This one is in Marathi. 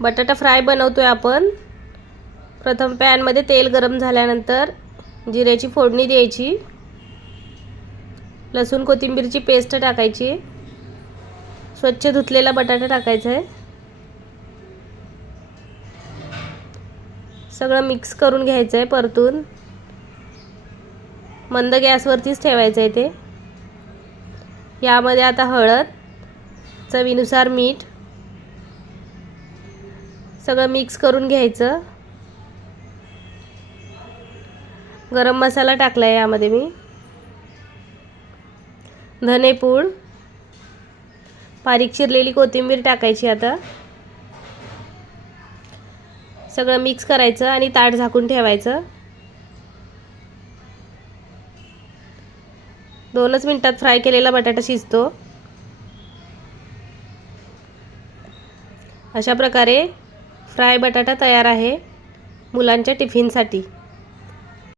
बटाटा फ्राय बनवतोय आपण। प्रथम पॅनमध्ये तेल गरम झाल्यानंतर जिऱ्याची फोडणी द्यायची, लसूण कोथिंबीरची पेस्ट टाकायची, स्वच्छ धुतलेला बटाटा टाकायचा आहे, सगळं मिक्स करून घ्यायचं आहे। परतून मंद गॅसवरतीच ठेवायचं आहे ते। यामध्ये आता हळद, चवीनुसार मीठ सगळं मिक्स करून घ्यायचं। गरम मसाला टाकलाय यामध्ये मी, धनेपूड, बारीक चिरलेली कोथिंबीर टाकायची। आता सगळं मिक्स करायचं आणि ताट झाकून ठेवायचं। 2च मिनिटात फ्राय केलेला बटाटा शिजतो। अशा प्रकारे फ्राय बटाटा तयार आहे मुलांच्या टिफिनसाठी।